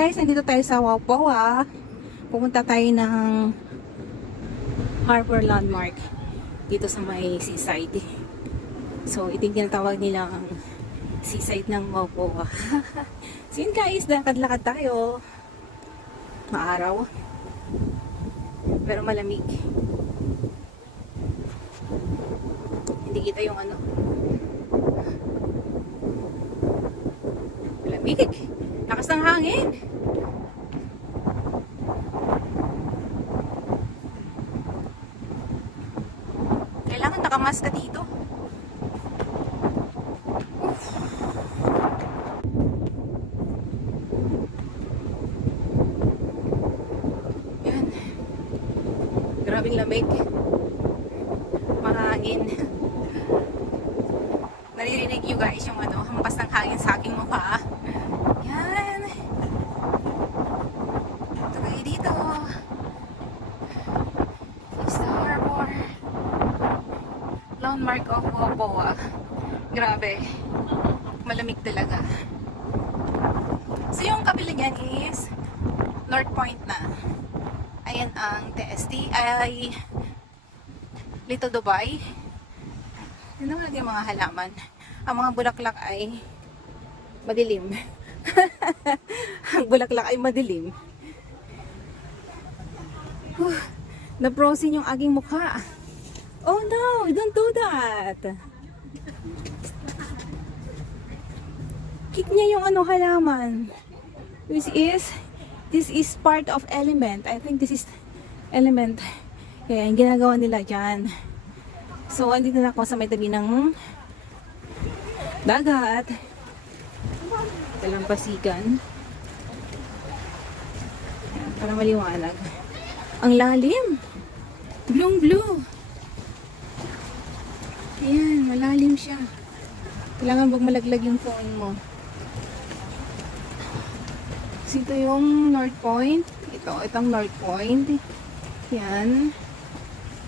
guys, nandito tayo sa Wawawa. Pumunta tayo ng Harbor Landmark dito sa may seaside. So, ito yung tinatawag nilang seaside ng Wawawa. So yun guys, lakad-lakad tayo. Maaraw. Pero malamig. Hindi kita yung ano. Malamig. Lakas ng hangin. Kailangan nakamask ka dito. Yan. Grabing lamig. Mahangin. Naririnig nyo guys yung ano, hampas ng hangin sa aking mukha. Yan. Ito kayo dito. It's the harbor. Landmark of Wawawa. Grabe. Malamig talaga. So yung kabila niyan is North Point na. Ayan ang TST ay Little Dubai. Yun naman yung mga halaman. Ang mga bulaklak ay madilim. Ang bulaklak ay madilim. Na-frozen yung aking mukha. Oh no, don't do that. Kick niya yung ano halaman. This is part of element. I think this is element. Kaya yung ginagawa nila dyan. So, andito na ako sa may tabi ng dagat. Dalampasigan. Ayan, para maliwanag. Ang lalim. Blue. Ayan, malalim siya. Kailangan wag malaglag yung phone mo. So, ito yung North Point. Itong North Point. Yan.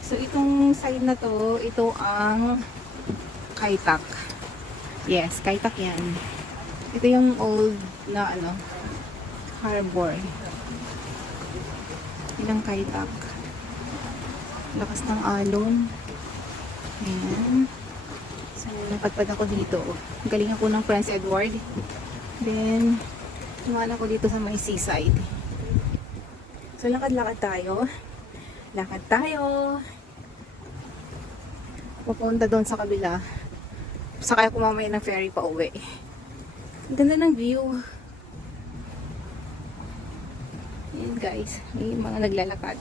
So, itong side na to, ito ang Kai Tak. Yes, Kai Tak yan. Ito yung old na ano, harbor. Ilang Kai Tak. Lakas ng alon. Ayan. So, napadpad ako dito. Galing ako ng Prince Edward. Then, tumaan ako dito sa may seaside. So, lakad-lakad tayo. Lakad tayo. Papunta doon sa kabila. Sakay ako mamaya ng ferry pa uwi. Ang ganda ng view. Ayan guys. May mga naglalakad.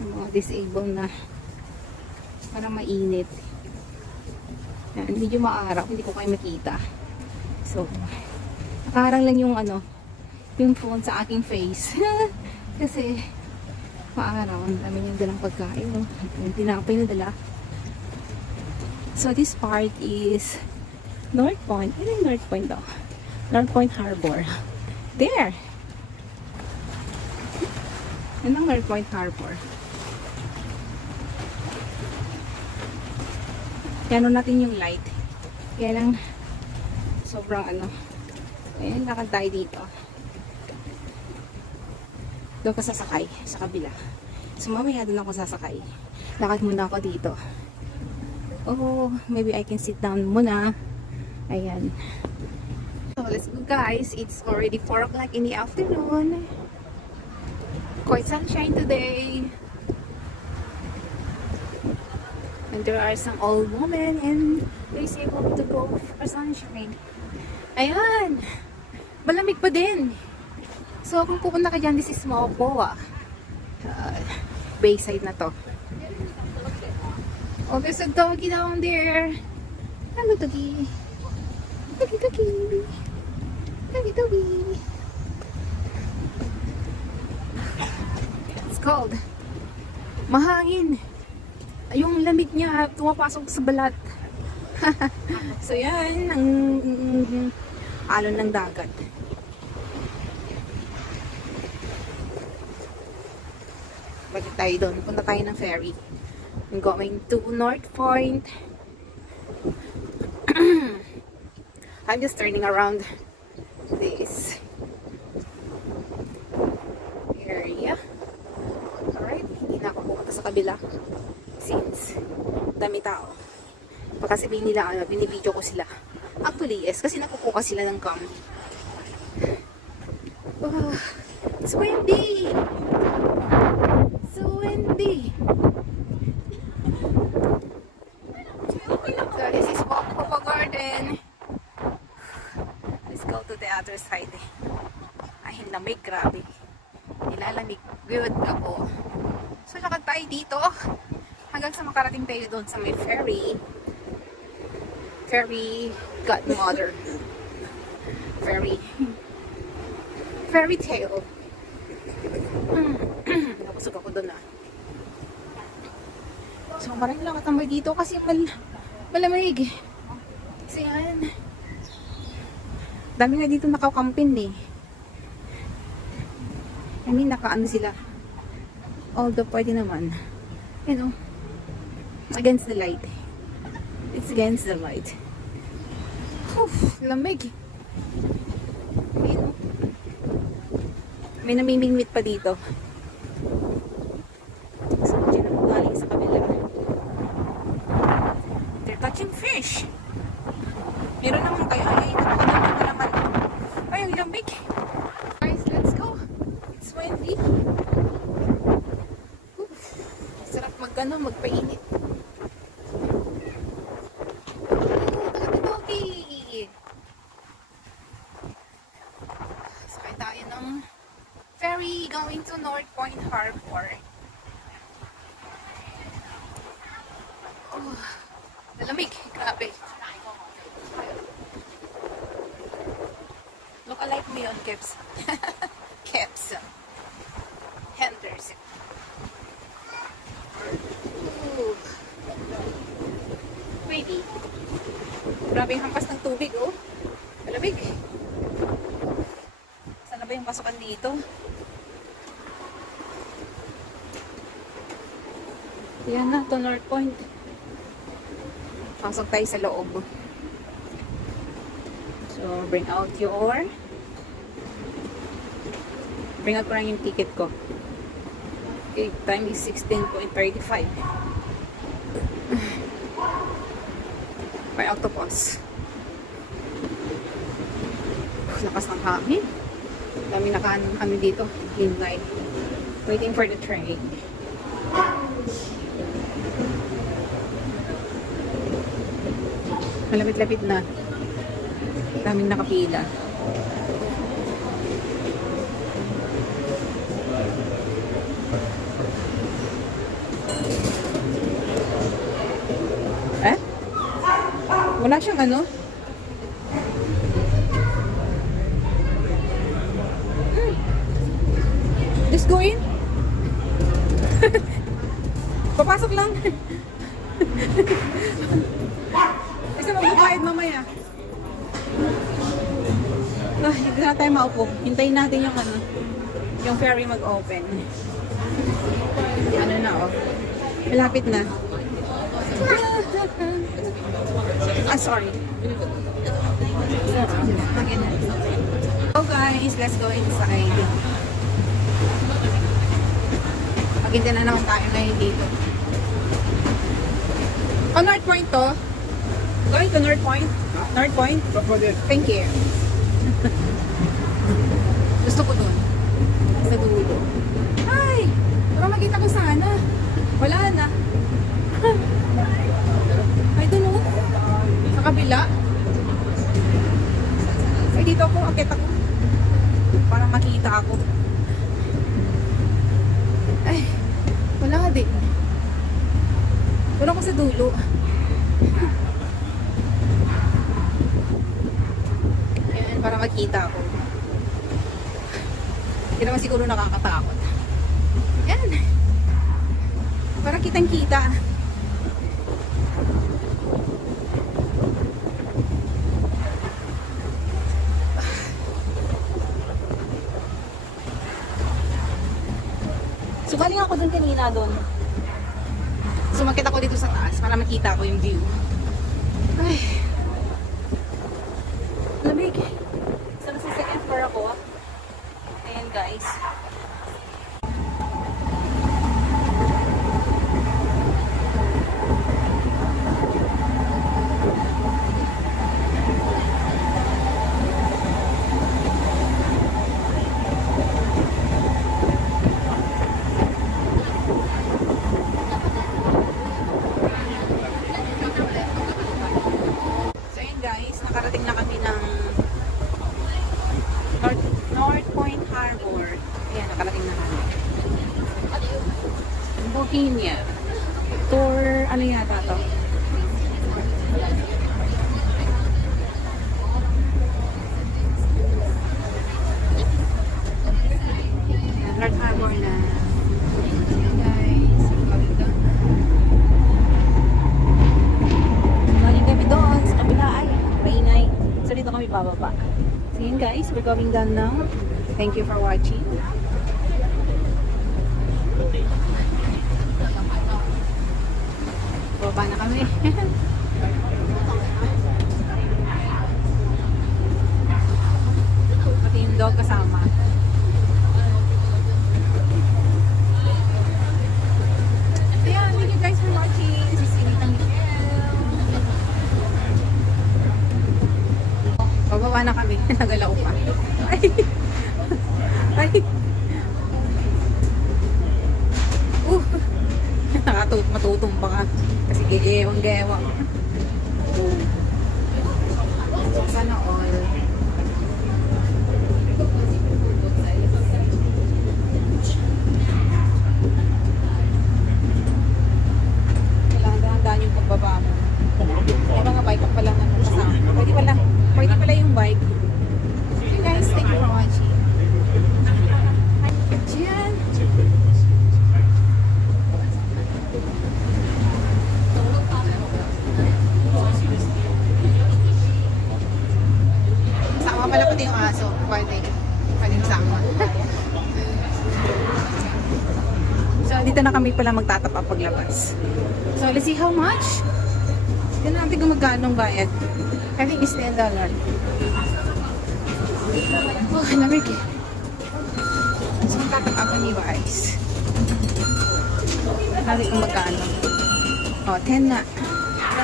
May mga disabled na. Parang mainit. Ayan, medyo maaraw. Hindi ko kayo makita. So, nakaharang lang yung ano, yung phone sa aking face. Kasi, maaraw. Ang dami niyang dalang pagkain. No? Yung tinapay na dala. So, this part is North Point. Ano yung North Point daw? North Point Harbor. There! Yan ang North Point Harbor. Yan natin yung light. Kaya lang, sobrang ano. Ayan, lakad tayo dito. Doon ka sasakay sa kabila. So, mamaya doon ako sasakay. Lakad muna ako dito. Oh, maybe I can sit down muna. Ayan. So, let's go guys. It's already 4 o'clock in the afternoon. Quite sunshine today. And there are some old women and they're able to go for sunshine. Ayan. Malamig pa din. So, kung pupunta ka dyan, this is Wawawa. Bayside na to. Oh, there's a doggy down there. Hello, doggy. Doggy. It's cold. Mahangin. Yung lamig niya, tumapasok sa balat. So, yan. Ang alon ng dagat. Balik tayo doon. Punta tayo ng ferry. I'm going to North Point. I'm just turning around this. kabila. Since dami tao. Baka sabihin nila, binibidyo ko sila. Actually, yes, kasi nakukuha sila ng cam. Oh, it's windy! So windy! So this is Popo Garden. Let's go to the other side. Ay, lamig, grabe. Nilalamig. Good ako. So, lakad tayo dito. Hanggang sa makarating tayo doon sa may ferry. Fairy godmother. Fairy tale. Napusog ako doon ah. So, maraming lang katambay dito kasi malamig. Kasi yan. Dami na dito nakakampin eh. I mean, nakaano sila. Although, pwede naman. You know, against the light. It's against the light. Oof, lamig. Ayun. May namimingwit pa dito. So, dyan ako galing sa kabila. They're touching fish. Meron naman kayo. Ay, napakalaman na naman. Ay, ang lamig. Guys, let's go. It's windy. Oof. Sarap magpainit. Sakay tayo ng ferry going to North Point Harbor. Oh, malamig. Grabe. Look alike me on Keps. Keps. Henderson. Ooh. Pretty. Grabe yung hampas ng tubig, oh. Malamig. Saan na ba yung pasukan dito? Yan na, to North Point. Pasok tayo sa loob. So, bring out ko lang yung ticket ko. Okay, time is 16:35. May octopus. Lakas ng hangin. Dami nakahanong kami dito. Hintay. Waiting for the train. Malapit-lapit na. Daming nakapila. Wala siyang ano? Just go in. Papasok lang. Kasi magbabayad mamaya. Hindi na tayo maupo. Hintayin natin yung ano, yung ferry mag-open. Ano na oh. Malapit na. Sorry. So guys, let's go inside. Maghintay na naman tayo ngayon dito. Oh, North Point to? Going to North Point? North Point? Thank you. Gusto ko dun. Sa dulo. Ay! Parang makita ko sana. Wala na. Ay, dun o. Sa kabila. Ay, dito ako. Akit ako. Para makita ako. Ay, wala din. Wala ko sa dulo. Ayan, para makita ako. Hindi naman siguro nakakatakot. Ayan. Para kitang-kita. So, galing ako dun kanina dun. Sumakit ako dito sa taas para makita ko yung view. Ay. Lamig. So, nasa second floor ako. Ayan, guys. Bohemia. Tour, ano yata to? North Harbor na. Guys, galing kami doon sa kabila ay mainay. So dito kami bababa. So yun guys, we're going down now. Thank you for watching. Baba na kami. Pati yung dog kasama. So yeah, thank you guys for watching. This is Sinitang Michelle. Bababa na kami. Nagalaw pa. Ay! Ay! Matutumba ka. Kasi gewang-gewang. Sana all. Kailangan dahan-dahan yung pagbaba mo. May mga bike pa pala na kasama. Pwede pala yung bike. Okay guys, thank you for watching. Diyan. Pala pati yung aso. Pwede sama. So, dito na kami pala magtatapa paglabas. So, let's see how much. Tignan natin kung magkano ang bayad. I think it's $10. Oh, lamig eh. So, magtatapa ako ni guys. Natin kung magkano. Oh, 10 na.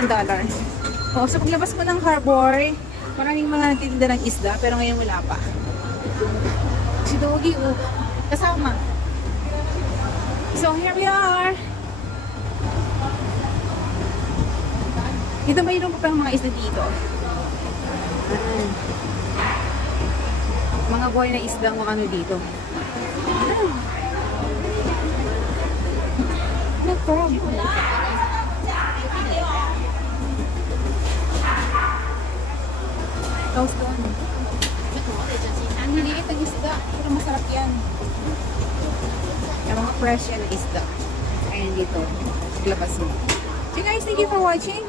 $10. Oh, so paglabas ko ng harbor, maraming mga nagtitinda ng isda, pero ngayon wala pa. Si Doggy, kasama. So, here we are. Dito mayroon pa mga isda dito. Mga buhay na isda ang ano dito. No problem. Toast doon. Ang liliit ang isda. Pero masarap yan. Yung mga fresh yan na isda. Ayan dito. Labas mo. So guys, thank you for watching.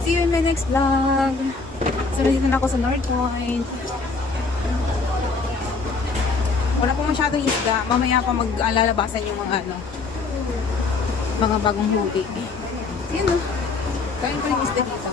See you in my next vlog. So nandito na ako sa North Point. Wala pa masyadong isda. Mamaya pa mag-alalabasan yung mga mga bagong huli. So yun o. Kain ko yung isda dito.